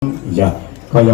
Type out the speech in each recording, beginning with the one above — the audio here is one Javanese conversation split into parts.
Iya, kaya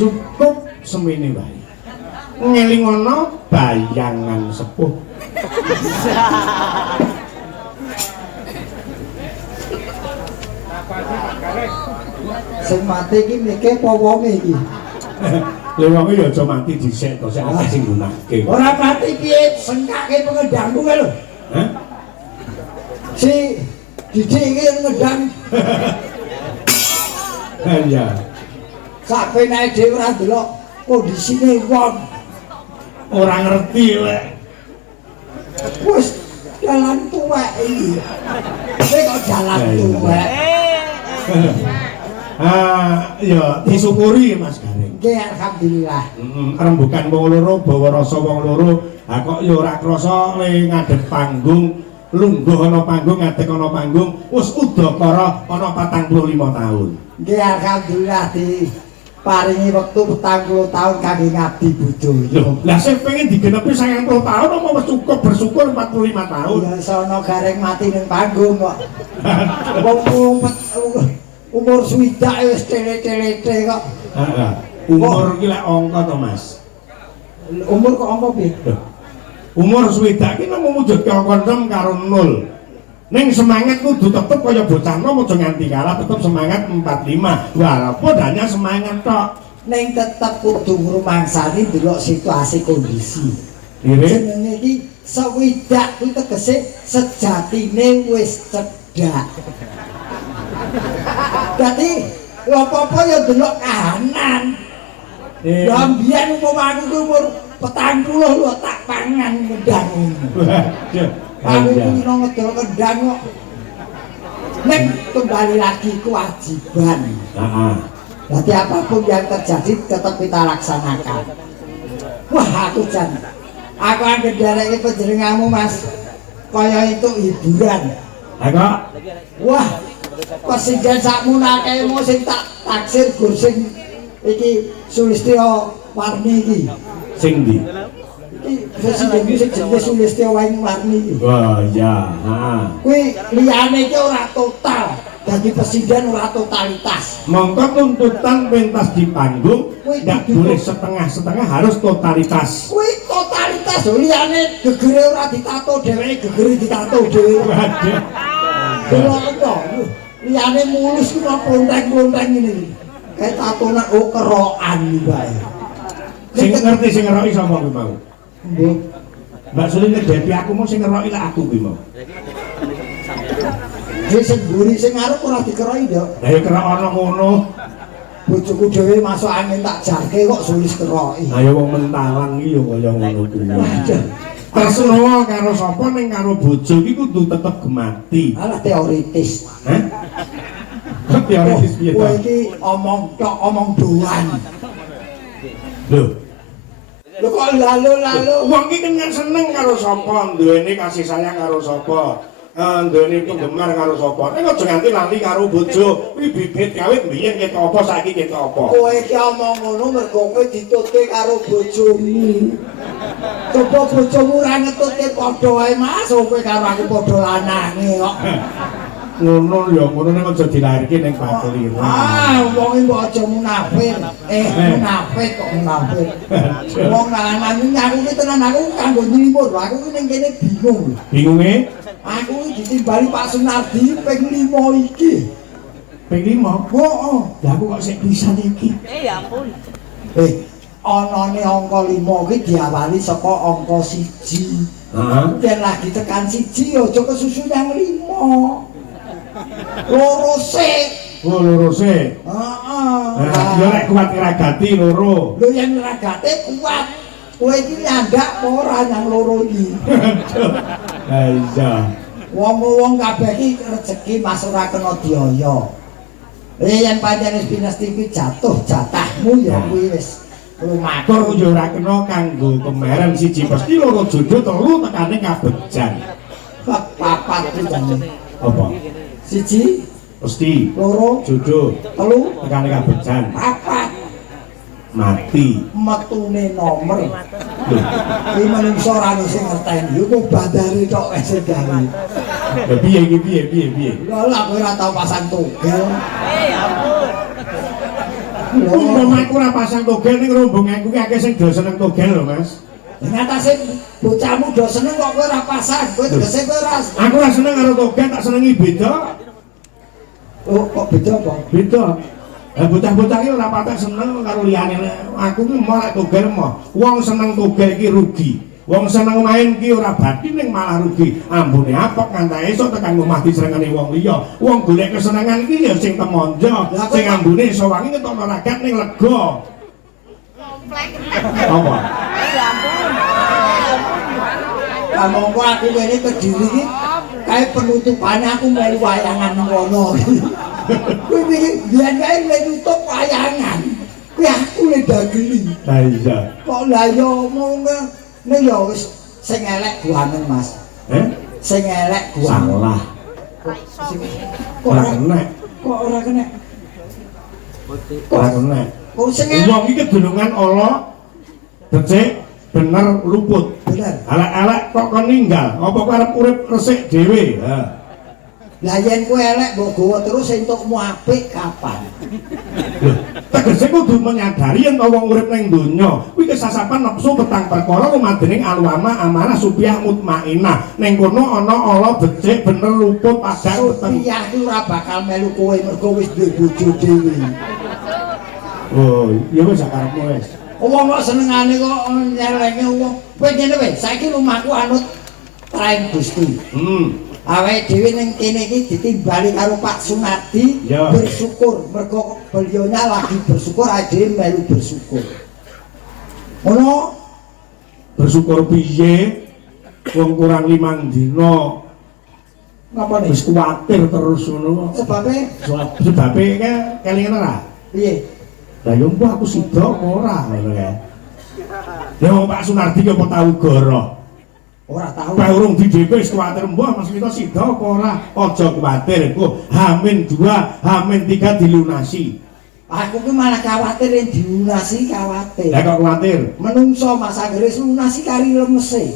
cukup semene wae. Ngelingono bayangan sepuh. Sing mati iki mikir apa wonge iki? Lha wong ya aja mati dhisik to, sing akeh sing gunake. Ora mati piye sengkake pengedangku kae lho. Hah? Si Didik iki ngedang. Iya. Sak penake dhewe ora ndelok kondisine wong. Ora ngerti lek. Wis jalan tuwek iki. Kowe kok jalan tuwek. Ya disyukuri Mas Garing. Nggih alhamdulillah. Rembukan wong loro, bawa rasa wong loro. Ha kok ya ora krasa le ngadeg panggung, lungguh ana panggung, ngadeg ana panggung, wis udakara ana 45 taun. Nggih alhamdulillah diparingi wektu 40 taun kangge ngabdi budaya. Lah sing pengen digenepi 90 taun apa wis cukup bersyukur 45 taun. Ya sono Gareng mati ning panggung kok. Wong umur swidak wis tele-telete kok. Heeh. Umur iki lek angka to, Mas. Umur kok angka piye? Umur swidak iki namung mujudke angka 6 karo 0. Ning semangat kudu tetep kaya bocah nom aja nganti kalah, tetep semangat 45. Walaupun hanya semangat tok. Ning tetep kudu ngrumangsani ndelok situasi kondisi. Jenenge iki swidak kuwi tegese sejatine wis cedhak. Dadi apa-apa ya delok kahanan. Ya mbiyen umpama aku umur 40 lho tak pangan kendang. Aku iki ngedol kendang kok. Nek kembali lagi kewajiban. Heeh. Jadi apapun yang terjadi tetap kita laksanakan. Wah aku jan. Aku anggere ndereke panjenenganmu Mas. Kaya itu hiburan. Kok? Wah, presiden sakmunake mu sing tak taksir gur sing iki Sulistyo Warni iki. Sing ndi? Iki presiden sing jenenge Sulistyo Warni iki. Wah, ya, heeh. Kuwi liyane iki ora total. Dadi presiden ora totalitas. Mongko tuntutan pentas di panggung nggak boleh setengah-setengah, harus totalitas. Kuwi totalitas pantes lho liyane gegere ora ditato dheweke gegere ditato dhewe. Waduh. Lha kok liyane mulus ku plontheng-plontheng ngene iki. Kayak tatone kerokan iki bae. Sing ngerti sing ngeroki sapa kuwi mau? Nggih. Mbak Suli ngedepi aku mau sing ngeroki lak aku kuwi mau. Wis sing mburi sing arep ora dikeroki, Nduk. Lah ya kerok ana ngono. Bojoku dhewe masuk angin tak jarke kok sulis keroki. Ayo wong mentalan iki ya kaya ngono kuwi. Waduh. Tresno karo sapa ning karo bojo iki kudu tetep gemati. Alah teoritis. Hah? Teoritis piye Kowe to? iki omong tok, omong doan. Lho, Lho kok lalu. wong iki kan seneng karo sapa, duweni kasih sayang karo sapa. Duweni penggemar karo sapa. Nek aja nganti lali karo bojo. Kuwi bibit kawit biyen ket apa saiki ket apa. Kowe iki omong ngono mergo kowe ditutke karo bojomu. Coba bojomu ora ngetutke padha wae Mas, kowe karo aku padha lanange kok. Ngono ya ngono nek aja dilahirke ning bakliran. Wong mbok aja munafik. Munafik kok munafik. Wong lanang iki aku iki tenan aku kanggo nylimur. Aku iki ning kene bingung. Bingunge? Aku iki ditimbali Pak Sunardi ping 5 iki. Ping 5. Heeh. Lah aku kok sik pisan iki. Ya ampun. Anane angka 5 iki diawali saka angka 1. Heeh. Yen lagi tekan 1 aja kesusu yang 5. Loro sik. Oh, loro sik. Heeh. Nah, ya nek kuat iragati loro. Lho yen ragate kuat. Kowe iki nyandak ora nang loro iki. Ha iya. Wong-wong kabeh iki rezeki Mas ora kena dioyo. Yen pancen wis pinesti kuwi jatuh jatahmu ya kuwi wis lumaku. Tur yo ora kena kanggo kemeren siji pasti loro jodoh telu tekane kabejan. Papat iki jane. Apa? 1, Pasti 2, jodoh 3, tekane kabejan. 4 Mati. metune nomor. Lho, Iki menungso ora sing ngerteni. Iku bandare tok wis gawe. lha piye iki piye? Lah kowe ora tau pasang togel. Ampun. Umpama aku ora pasang togel ning rombonganku ki akeh sing do seneng togel lho, Mas. Ing atase bocahmu do seneng kok kowe ora pasang. Kowe tegese kowe ora. Aku ora seneng karo togel, tak senengi beda. Oh, kok beda apa? Beda. Lah bocah-bocah iki ora patek seneng karo liyane. Aku ki mau lek togel mau. Wong seneng togel iki rugi. Wong seneng main ki ora bathi ning malah rugi. Ambune apok nganti esuk tekan omah disrengeni wong liya. Wong golek kesenengan iki ya sing temonjo, sing ambune iso wangi ngetokno ragat ning lega. Apa? Ya ampun. Lah mongko aku kene Kediri iki kae penutupane aku melu wayangan ngono. Kuwi biyen kae nutup wayangan. Kuwi aku le dageli. Ha iya. Kok lah yo mung ning yo wis sing elek guanen Mas. Sing elek guanen. Salah. Kok Ora ora kena. kok ora kena. Ora kena. Kok sing elek Wong iki kedulungan Allah becik bener luput. bener. Elek-elek kok kon ninggal. Apa kowe arep urip resik dhewe? Ha. Lah yen kowe elek mbok gawa terus entukmu apik kapan? Lho, tegese kudu menyadari yen wong urip ning donya kuwi kesasapan nepsu petang perkara lumadening alwama amanah supiah mutmainah. Ning kono ana Allah becik bener luput padang peteng. Supiah ki ora bakal melu kowe mergo wis duwe bojo dhewe. Oh, ya wis karepmu wis. Wong kok senengane kok nyelenge wong. Kowe ngene wae, saiki rumahku anut train Gusti. Awake dhewe ning kene iki ditimbali karo Pak Sunardi Ya. bersyukur mergo beliaunya lagi bersyukur awake dhewe melu bersyukur. Ngono Bersyukur piye? Wong kurang 5 dina ngapa nih? wis kuwatir terus ngono. Sebabe kelingan ora? Piye? Lah yo mbah aku sida apa ora ngono kae. Ya wong Pak Sunardi apa tau goro. Ora tahu. Pak urung di DP wis kuwatir mbah Mas Mito sida apa ora? Aja kuwatir engko Hamin 2, Hamin 3 dilunasi. Aku ki malah khawatir yen dilunasi khawatir. Lah kok kuwatir? Menungso Mas Anggris lunasi kari lemese.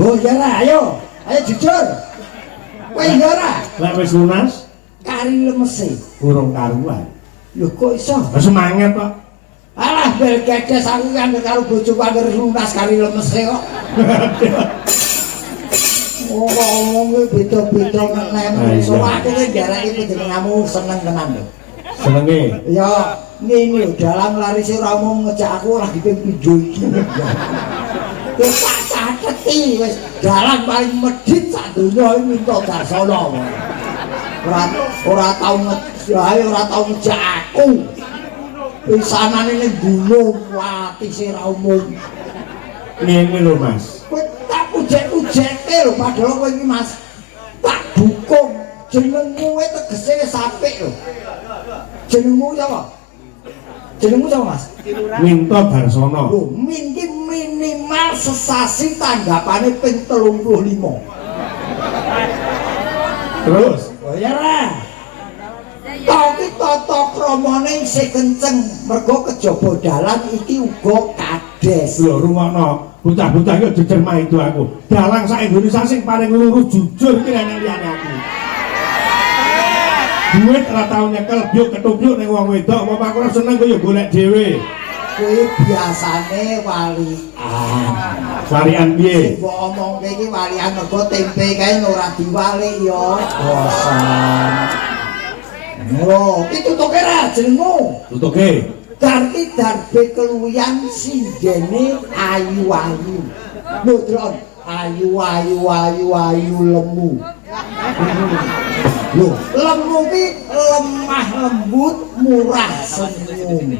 Oh iya lah, ayo. Ayo jujur. Kowe iya ora? Lah wis lunas Kari lemese. urung karuan. Lho kok iso? Lah semangat kok. Alah bel gedes aku yang karo bojoku anggere lunas kali lemes kok. Oh, ngomong beda-beda meneh. So aku ki jarake panjenenganmu seneng tenan lho. Senenge. Ya, ngene lho, dalang larise ora mung ngejak aku lagi ping 7 iki. Wis tak cateti wis dalang paling medhit sak donya iki Minto Darsono. Ora tau ngejak aku. Pisanane ning gunung watise ra umum. Ngene lho Mas. Kowe tak ujek-ujeke lho padahal kowe iki Mas. Tak dukung jenengmu kuwi tegese wis apik lho. Jenengmu sapa? Jenengmu sapa Mas? Minto Darsono. Lho, minimal sesasi tanggapane ping 35. Terus Oh ya lah. Tapi tata kramane isih kenceng mergo kejaba dalan iki uga kades. lho rungokno, bocah-bocah iki jejer mah itu aku. Dalang sak Indonesia sing paling lurus jujur ki nang liyane aku. Duit ora tau nyekel ketubyuk ning wong wedok, apa aku ora seneng kok ya golek dhewe. Kuwi biasane walian. Walian piye? Sing mbok omongke iki walian mergo tempe kae ora diwalik ya bosan. Lho, iki tutuke ra jenengmu. Tutuke. Darti darbe keluyan sindene ayu-ayu. Lho, Dron, ayu lemu. Lho, lemu ki lemah lembut, murah senyum.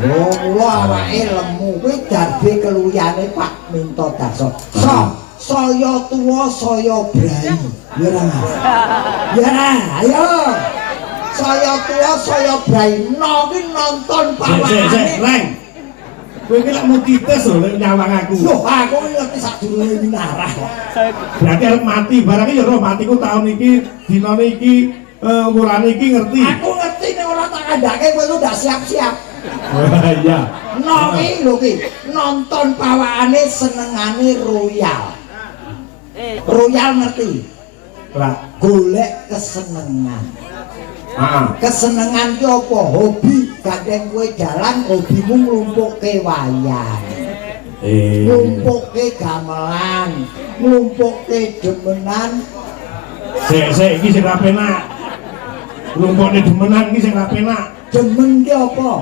Lho, kula awake lemu kuwi darbe keluyane Pak Minto Darsono. Saya tuwa saya brai. Ya ra. Ya ra, ayo. Saya tua saya brai. No ki nonton pawakane. Leng. Kowe iki lek mutites lho nek nyawang aku. Loh, aku ngerti sadurunge minarah kok. Berarti arep mati, barang iki ya roh matiku taun iki, dinane iki, wulane iki ngerti. Aku ngerti nek ora tak kandhake kowe ku ndak siap-siap. Wah, iya. No ki lho ki, nonton pawakane senengane royal. Royal ngerti? Lah, Golek kesenengan. heeh. Kesenengan ki apa? Hobi gandeng kowe dalan, hobimu nglumpukke wayang. Nglumpukke gamelan, nglumpukke demenan. Sik iki sing ra penak. Nglumpukne demenan iki sing ra penak. Demen ki apa?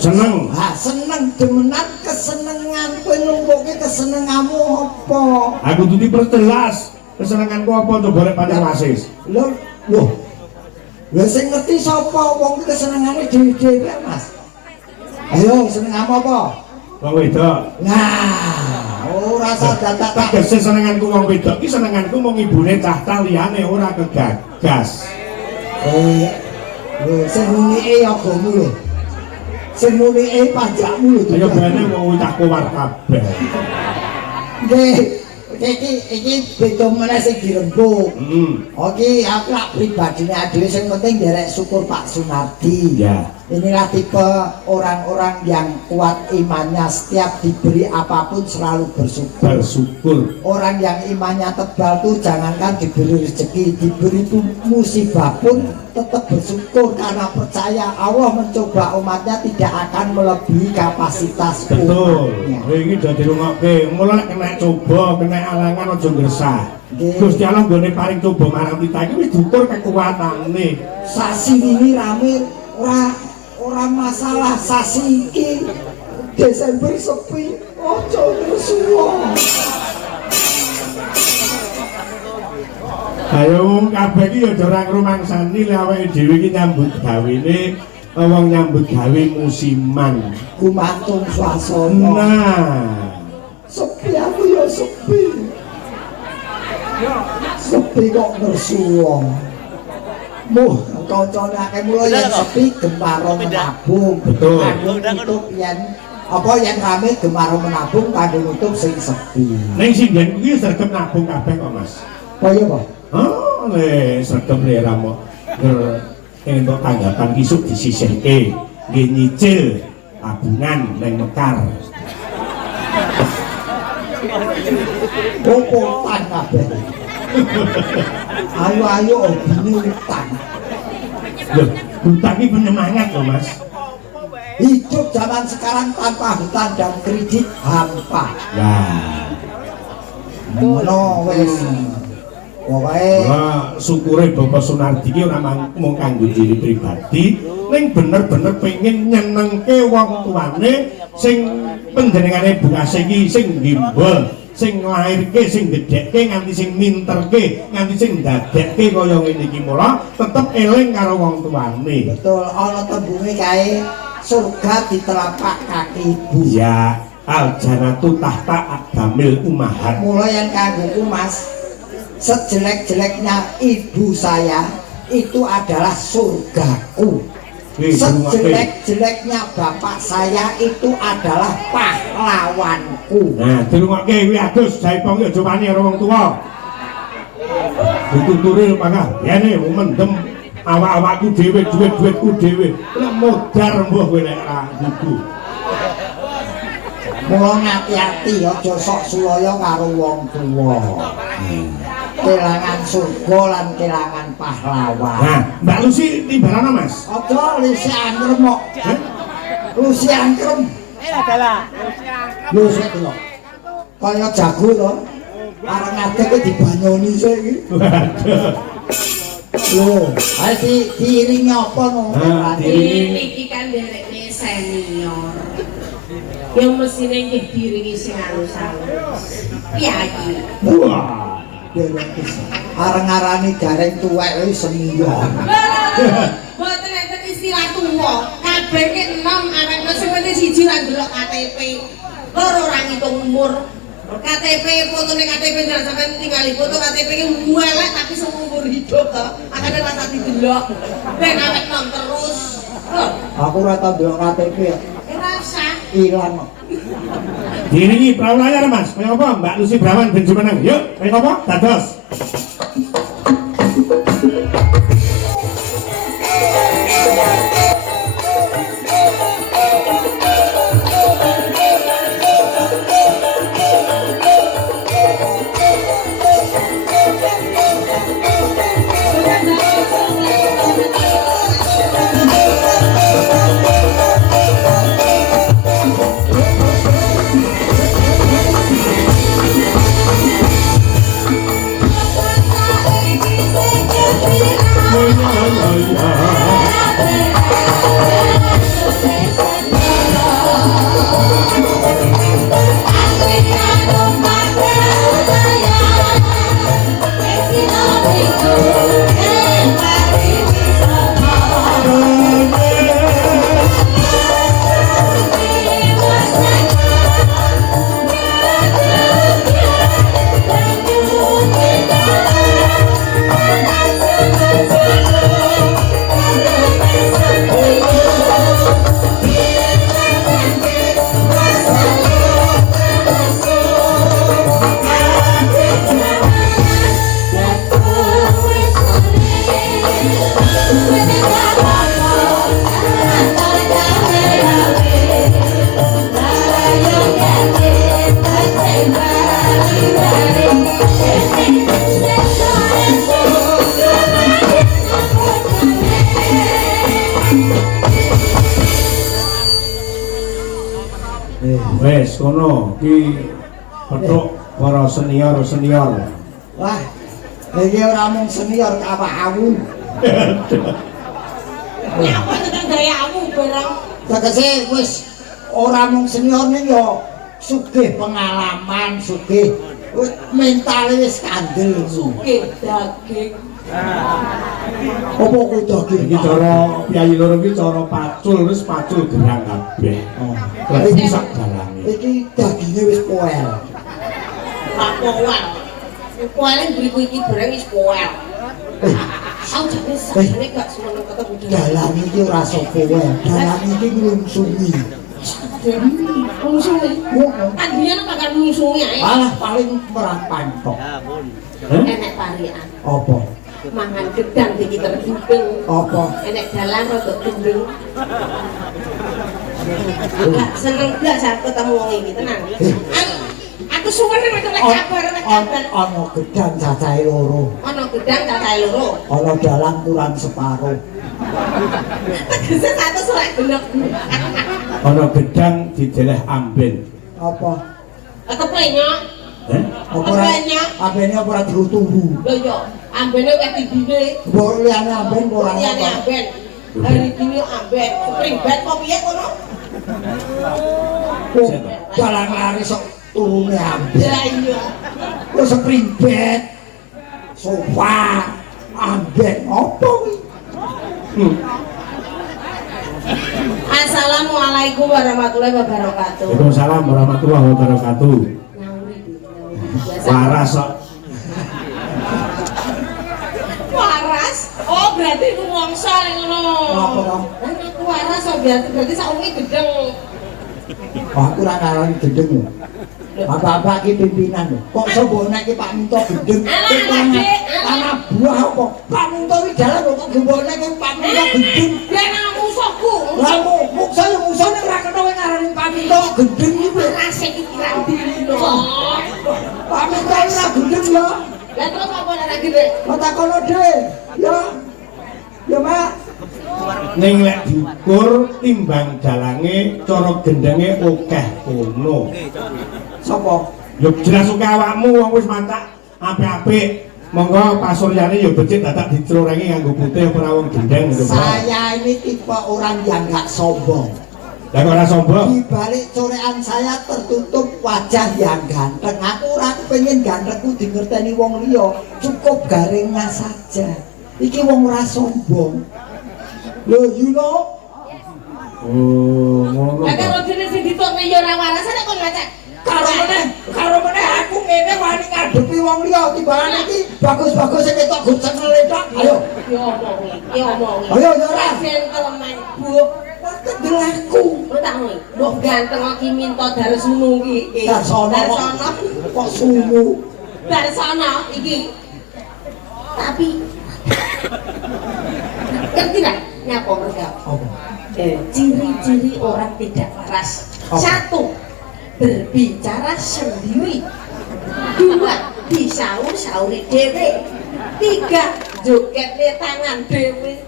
Seneng. Ha, seneng demenan kesenengan kowe nglumpukke kesenenganmu apa? Aku tuh diperjelas kesenenganku apa coba rek pancen wasis. Lho, lha sing ngerti sapa wong ki kesenengane dhewe-dhewe, Mas. Ayo, senenganmu apa? Wong wedok. Nah, ora usah dadak tak. Tegese senenganku wong wedok iki senenganku mung ibune cah liyane ora kegagas. Lho, sing munike agamu lho. Sing munike pajakmu lho. Ayo bene wong cah kuwar kabeh. Nggih. Iki beda meneh sing dirembuk. Oke, aku lak pribadine dhewe sing penting derek syukur Pak Sunardi. Ya. Inilah tipe orang-orang yang kuat imannya, setiap diberi apapun selalu bersyukur. Orang yang imannya tebal tuh jangankan diberi rezeki, diberi musibah pun tetap bersyukur karena percaya Allah mencoba umatnya tidak akan melebihi kapasitas Betul. umatnya. Ini dadi rungokke, mulai kena coba, kena alangan aja ngresah. Gusti Allah nggone paring coba marang kita iki wis diukur kekuatane. Sasi ini rame ora masalah, sasi iki Desember sepi, ojo tersuwung. Ayo kabeh iki ya ora ngrumangsani lek awake dhewe iki nyambut gawene wong nyambut gawe musiman. Gumantung swasana. Nah, Sepi aku ya sepi. Sepi kok tersuwung. Kancane akeh mula yen sepi gemaro menabung. Betul. Kanggo nutup yen apa yen rame gemaro menabung kanggo nutup sing sepi. ning sinden kuwi sregep nabung kabeh kok, Mas. Kaya apa? Oh, le sregep le ramo. Entuk tanggapan kisuk disisihke, nggih nyicil tabungan ning Mekar. Pokotan kabeh. Ayo hobine utang. Lho, utang iki penyemangat lho, Mas. hidup zaman sekarang tanpa hutan dan kredit hampa. Nah, Ngono wis. Pokoke syukure Bapak Sunardi ki ora mung kanggo diri pribadi, ning bener-bener pengen nyenengke wong tuane sing panjenengane bungase iki sing gimbol, sing nglairke, sing gedhekke nganti sing minterke, nganti sing dadekke kaya ngene iki mula tetep eling karo wong tuane. betul ana tembunge kae surga di telapak kaki ibu. Ya, al jannatu tahta aqdamil ummahat. Mulai yang kanggoku Mas, sejelek-jeleknya ibu saya itu adalah surgaku. Sejelek-jeleknya bapak saya itu adalah pahlawanku. Nah, dirungokke kuwi Agus, jaipong yo aja wani karo wong tuwa. Dituturi mangga, yene mendem awak-awakku dhewe, duit-duitku dhewe. Lek modar mbuh kowe nek ora dudu. Mula ngati-ati aja sok sulaya karo wong tuwa. Kelangan surga lan kelangan pahlawan. Nah, Mbak Lucy timbalana, Mas. Aja Lucy angkrem kok. Lucy angkrem. adalah. Lucy lho. Kaya jago to. Arep ngadeg dibanyoni saiki. Waduh. Lho, ae diiringi apa no? Iki kan derekne senior. Yang mesine nggih diiringi sing alus-alus. Piyayi. Wah. Areng-arani gareng tuwek wis senior. Mboten enten istilah tuwa. Kabeh ki enom awake sing penting siji ra ndelok KTP. Loro ora ngitung umur. KTP fotone KTP jangan sampai tinggali foto KTP ki muelek tapi seumur hidup to. Akane rasa didelok. Ben awake nom terus. Aku ora tau ndelok KTP ya. Ora usah. Ilang kok. Diiringi perahu layar, Mas. Kaya apa? Mbak Lucy Brawan ben jumeneng. Yuk, kaya apa? Dados. Wes kono ki petuk para senior-senior. Wah, iki ora mung senior awakmu. Nyapa tekan gayamu barang. Tegese wis ora mung senior ning yo sugih pengalaman, sugih mentale wis kandel. Sugih daging. Apa ku daging Iki cara piyayi loro iki cara pacul wis pacul gerang kabeh. Oh. Iki sak dalane. Iki daginge wis poel. Pak Poel. Poele beriku iki barang wis poel. Aku jane sakjane gak semono ketemu Dalan iki ora sapa wae. Dalan iki nglungsungi. Lungsungi. Kan biyen bakal lungsungi ae. Alah paling merapan tok. Enek parian. Apa? Mangan gedang iki terbimbing. Apa? Enek dalan rada gendeng. Gak seneng gak saya ketemu wong iki tenang. Aku suwen nek lek kabar nek kabar. Ana gedang cacahe loro. Ana gedang cacahe loro. Ana dalan kurang separo. Tegese satu surak genep. Ana gedang dideleh amben. Apa? Kepenyok. Apa ora? Ambene apa ora diutuhu? Lho yo, ambene wis didine. Mbok liyane amben kok ora Liyane apa. amben. Hari ini amben, spring bed kok piye kono? Kok dalan lari sok turune amben. Ya iya. Kok spring bed. Sofa. Amben apa kuwi? Assalamualaikum warahmatullahi wabarakatuh. Waalaikumsalam warahmatullahi wabarakatuh. Waras kok. Waras? Oh, berarti ku mongso ning ngono. Apa to? Lah aku waras kok berarti saunge gedeng. Oh, aku ora ngarani gendeng. Bapak-bapak iki pimpinan lho. Kok iso mbok nek iki Pak Minto gendeng? Anak buah apa? Pak Minto iki dalan kok mbok nek Pak Minto gendeng. Lah nang musuhku. Lah musuh ya musuh nek ora kena kowe ngarani Pak Minto gendeng iki. Rase iki kirang dino. Pak Minto ora gendeng ya. Lah terus apa ora gede? Kok takono dhewe. Ya. Ya, Mak. Ning lek diukur timbang dalange cara gendenge akeh kono. Sapa? Yo jelas suka awakmu wong wis mantak apik-apik. Monggo pasuryane yo becik dadak diclorengi nganggo putih ora wong gendeng lho. Saya ini tipe orang yang gak sombong. Lah kok ora sombong? Di balik corean saya tertutup wajah yang ganteng. Aku ora pengen gantengku dingerteni wong liya, cukup garingnya saja. Iki wong ora sombong. Lho, you know? Oh, ngono. Lah karo dene sing ditokne yo ora waras nek kon ngacak. Karo meneh aku ngene wani ngadepi wong liya timbangane iki bagus-bagus sing ketok goceng letok. Ayo. Yo omongi. Ayo yo ora. Gentleman, Bu. Kendelaku. Utamu, mbok ganteng iki minta Darsono iki. Darsono kok sumu. Darsono iki. Tapi ngerti gak nyapa mereka? Ciri-ciri orang tidak waras. Satu, berbicara sendiri. Dua, disaur-sauri dhewe. Tiga, jogetnya tangan dhewe.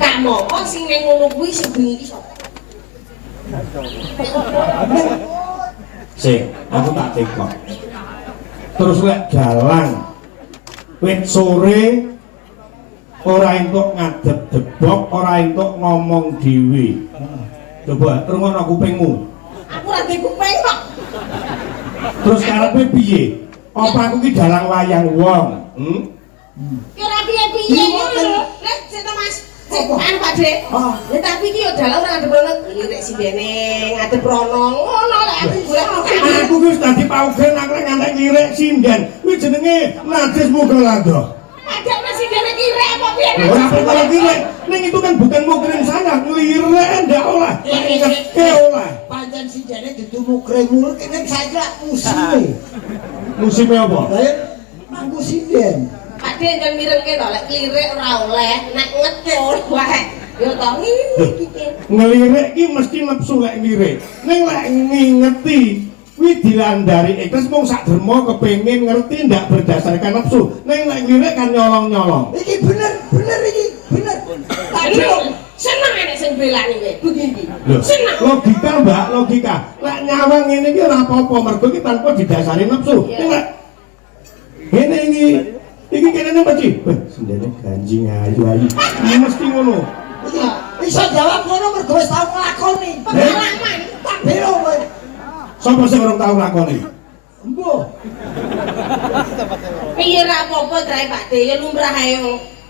Kamu kok sing ning ngono kuwi sing bengi iki sapa? Sik, aku tak tekok. Terus lek dalan wit sore ora entuk ngadep debok, ora entuk ngomong dhewe. Coba rungono kupingmu. Aku ora duwe kuping kok. Terus karepe piye? Apa aku ki dalang wayang wong? Ki ora piye-piye lho. Lah sik to Mas. Kan Pak Dek. Lah tapi ki yo dalang ora ngadep lirik sindene ngadep rono ngono lek aku golek. Aku wis dadi paugen aku lek ngantek lirik sinden. Kuwi jenenge najis Mughalado. Ada masih dene kirek apa piye? Ora perkara lirik. Ning itu kan bukan mukrim saya, lirik ndak oleh. Ngeke oleh. Pancen sindene dudu mukrimul kene saiki lak musime. Musime apa? Lah mangku sinden. Pak Dek jangan mirengke to lek lirik ora oleh, nek ngecul wae. Yo to ngene iki. Ngelirik ki mesti nepsu lek lirik. Ning lek ngingeti kuwi dilandari ikhlas mung sak derma kepengin ngerti ndak berdasarkan nafsu. Ning lek lirik kan nyolong-nyolong. Iki bener iki, bener. Tadi seneng nek sing belani kowe. Begini. Seneng. Logika, Mbak, logika. Lek nyawang ngene iki ora apa-apa mergo iki tanpa didasari nafsu. Ning lek ngene iki kene mesti. Sendene ganjing ayu-ayu. Mesti ngono. Iso jawab ngono mergo wis tau nglakoni. Pengalaman. Tak belo kowe. Sapa sing ora tau lakoni? Embuh. Piye ra apa-apa trae Pak Dek ya lumrah ae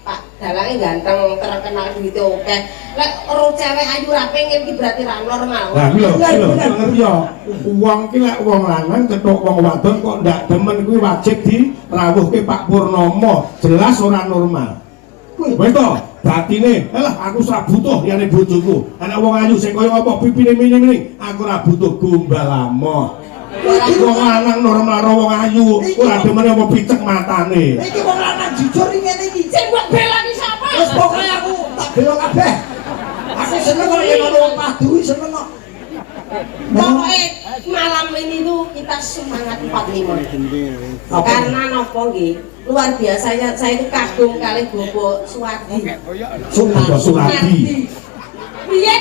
Pak dalange ganteng terkenal duwite akeh. Lek ora cewek ayu ra pengen ki berarti ra normal. Lah lho, ngerti ya. Wong ki lek wong lanang cetuk wong wadon kok ndak demen kuwi wajib dirawuhke Pak Purnomo. Jelas ora normal. Wis to, batine, alah aku ora butuh yane bojoku. Anak wong ayu sing kaya apa pipine mining-mining, aku ora butuh gombal lamoh. Wong lanang normal karo wong ayu, ora demen apa picek matane. Iki wong lanang jujur ngene iki. Sing mbok belani sapa? Wis pokoke aku tak belo kabeh. Aku seneng kok yen ana wong padu seneng kok. Pokoknya malam ini tuh kita semangat 45. Karena nopo nggih, luar biasanya saya itu kagum kali Bobo Suwardi. Suradi. Piye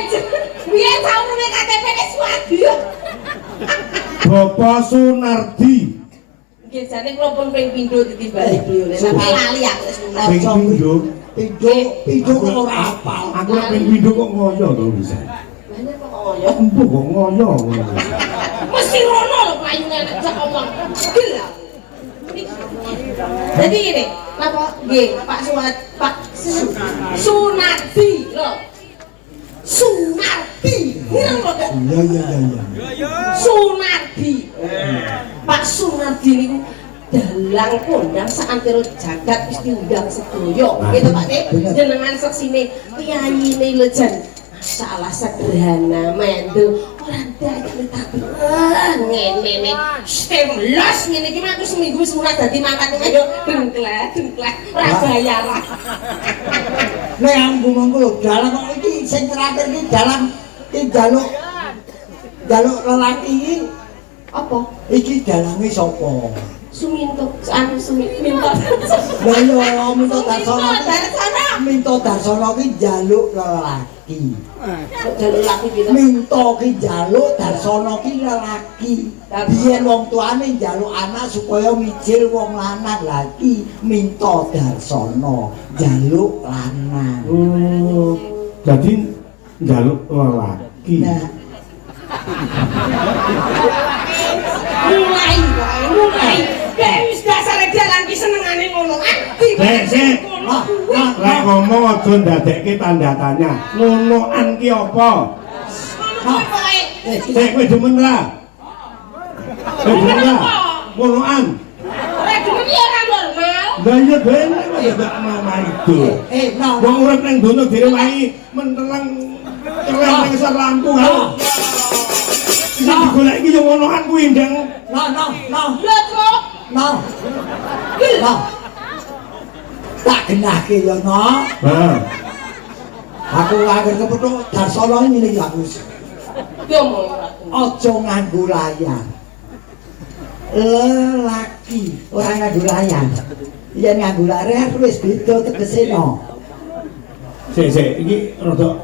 Biyen saurune KTP wis wadi. Bapak Sunardi. Nggih jane kula pun ping pindho ditimbali beliau. Tapi lali aku wis lunga. Ping pindho. Pindho kok ora hafal. Aku nek ping pindho kok ngoyo to bisa. Banyak kok ngoyo. Empu kok ngoyo ngono. Mesti rono lho payune nek jak omong. Gila. Jadi ini, apa? Nggih, Pak Sunardi lho. Sunardi. Ngira lho, Kak. Iya. Sunardi. Pak Sunardi niku dalang kondang saantero jagat wis diundang sedaya. Gitu Pak Nek. Jenengan seksine piyayine lejan. Masalah sederhana mendel ora ndak tapi ngene stimulus ngene iki aku seminggu wis mulai dadi mangkat ayo dengklek ora bayaran. Nek ambung lho dalan kok iki sing terakhir iki dalan iki jaluk lelaki iki Apa? iki dalange sapa? Suminto, anu Suminto. Lah yo Minto Darsono. Minto Darsono ki njaluk lelaki. Jaluk laki gitu. Minto ki njaluk Darsono ki lelaki. Biyen wong tuane njaluk anak supaya mijil wong lanang lagi. Minto Darsono njaluk lanang. Oh, jadi njaluk lelaki. Nah, mulai. Wis dasare dalan ki senengane ngono. Sik. Lek ngomong aja ndadekke tanda tanya. Ngonoan ki apa? Sik kowe demen ra? Kowe demen ra? Ngonoan. Ora demen ya ora normal. Lah iya dene ya gak mama itu. no. Wong urip ning donya direwangi menterang celeng ning isor lampu kan. Sing digoleki ki yo ngonoan kuwi ndang. No. Lho kok No. Tak genahke yo no. Nah, Aku akhir kepethuk Darsono ngene iki aku. yo mau Aja nganggo layar. Lelaki ora nganggo layar. Yen nganggo layar wis beda tegese no. sik iki rada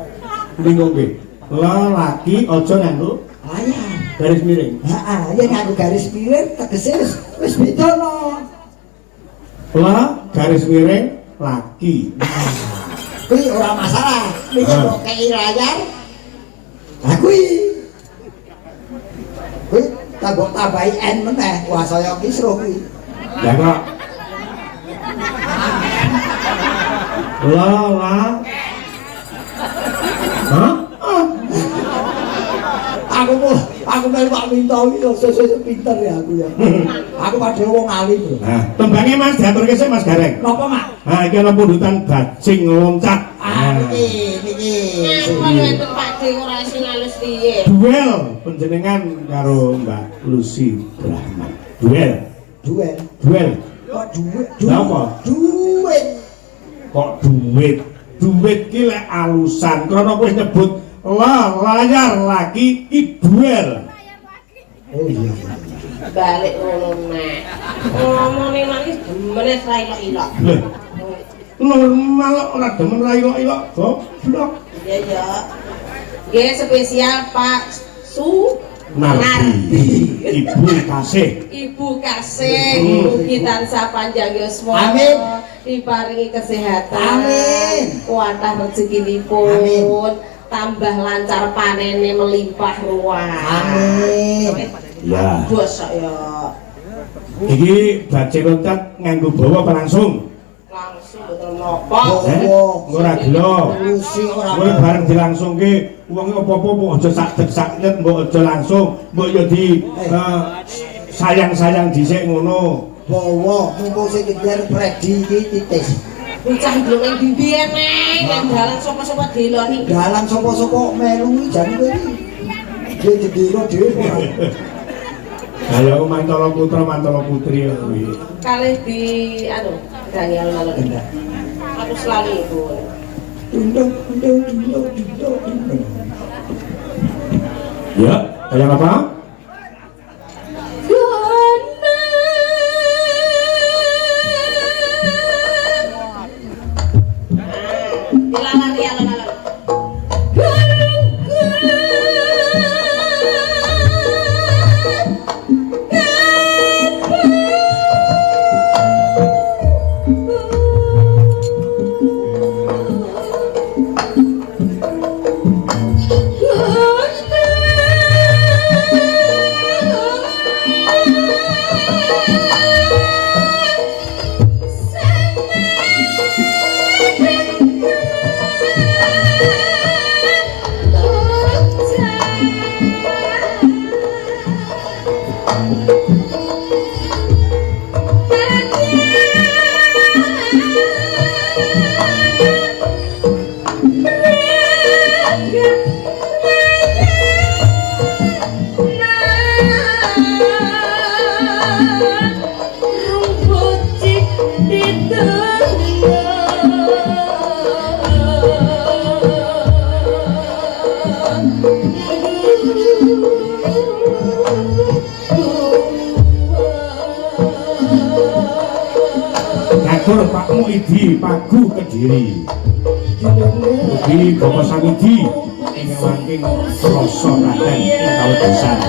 bingung kowe. Lelaki aja nganggo Layar. garis miring. Heeh, yen nganggo garis miring tegese wis beda no. La garis miring laki. Kuwi ora masalah. Nek kok kei layar. Lah kuwi. Kuwi tambah tambahi N meneh. Wah saya kisruh kuwi. Ya kok. La. Hah? Aku melu Pak Minto iki sesuk pinter ya aku ya. Aku padahal wong alim lho. Nah, tembange Mas diaturke sik Mas Gareng. Napa, Mak? Nah, iki ana pundutan bajing loncat. Niki. Kalau itu Pak D ora sing halus piye. Duel panjenengan karo Mbak Lucy Brahman. Duel. Kok duit? Napa? Duit. Kok duit ki lek alusan krana kowe nyebut layar laki ki duel. Oh iya. Balik ngono nek. Ngomongin nangis demene ra ilok-ilok. Lho, normal ora demen ra ilok-ilok, goblok. Ya. Nggih spesial Pak Nardi, Ibu Kasih. Ibu kasih, mugi tansah panjang yuswa. Amin. Diparingi kesehatan. Amin. Kuatah rezekinipun. Amin. Tambah lancar panene melimpah ruah. Amin. Ya. Bos ya. Iki bajing loncat nganggo bawa apa langsung? Langsung betul nopo. Ora gelo. Lucy ora. Kowe bareng dilangsungke wong apa-apa mbok aja sak-sak mbok aja langsung, mbok yo di sayang-sayang dhisik ngono. Bawa mumpung sing ngejar Freddy iki titis. Bocah ndlong ning ndi eneng, nek dalan sapa-sapa deloni. Dalan sapa-sapa melu iki jan kowe iki. Dia jediro dhewe. Kaya mantala putra mantala putri kuwi. Kalih di gangi alun-alun. Aku selalu ibu. Dundung. Ya, kayak apa? Dilalari alun-alun. matur Pak Muidi Pagu Kediri. Mugi Bapak Samidi ing wangking rasa Raden ing kawedasan.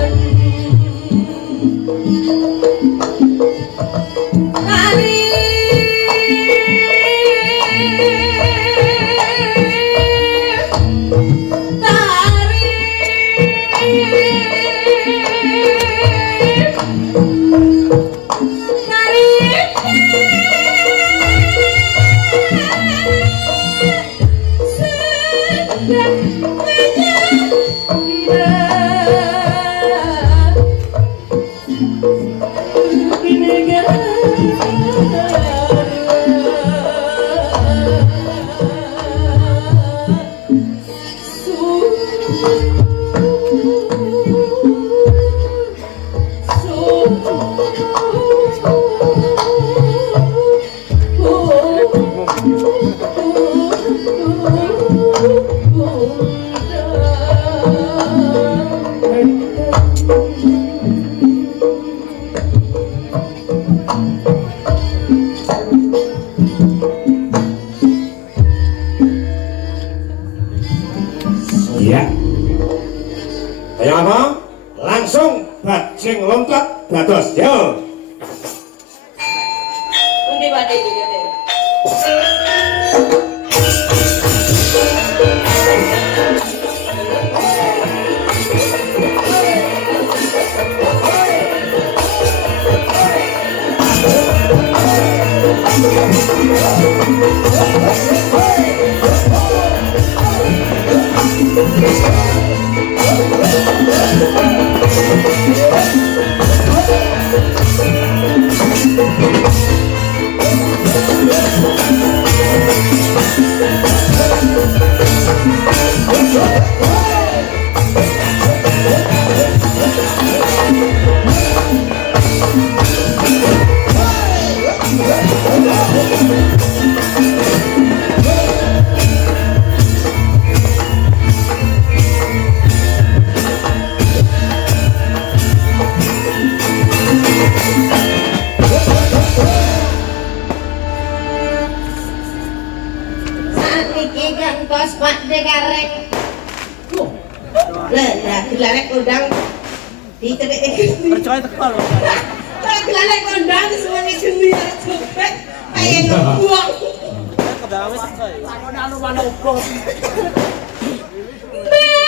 Ya. Ayo apa? Langsung bajing loncat dados. Yo. Pundi badhe iki. Kos Pak Dekarek. Lah, gelarek kondang diterik. Percaya teko lho. Gelarek kondang semuanya geni copet kayak ngebuang. Kedawe teko. Sakone anu mana uga. Hey!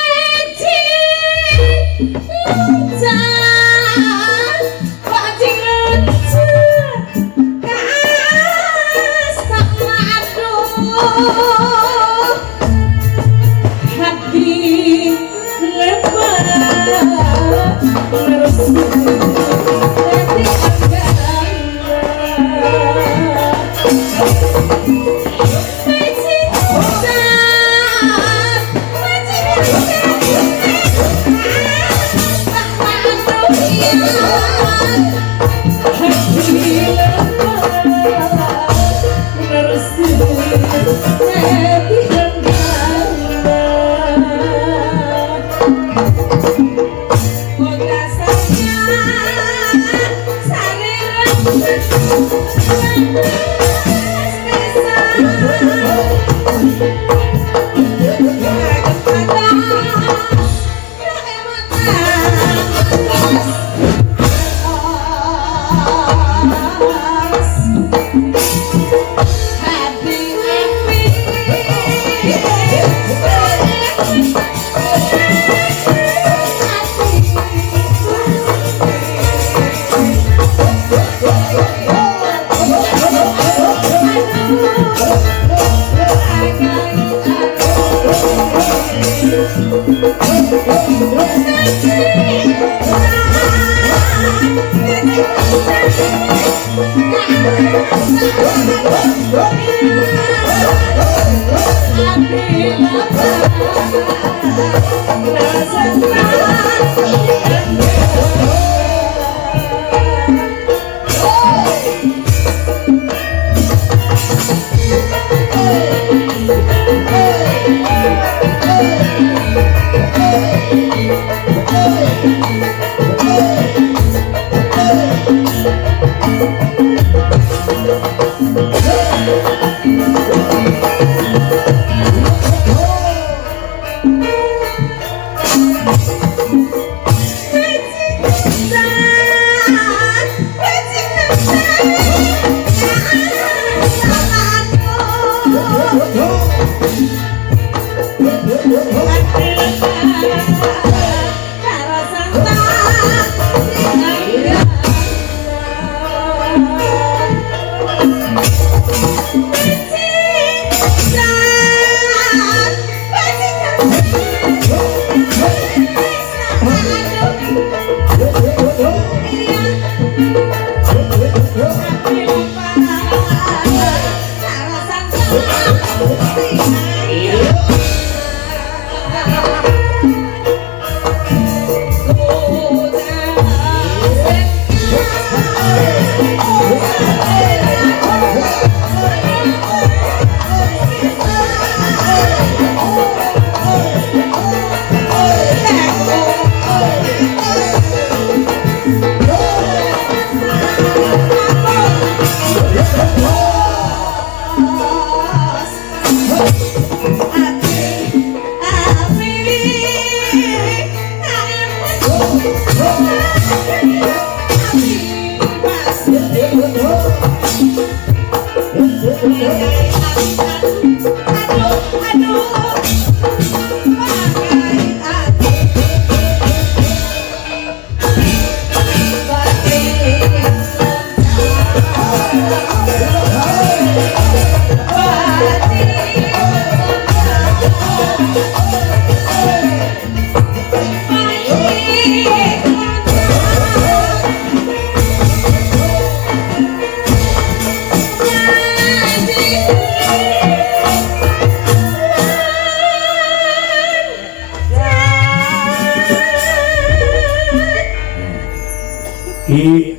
Ki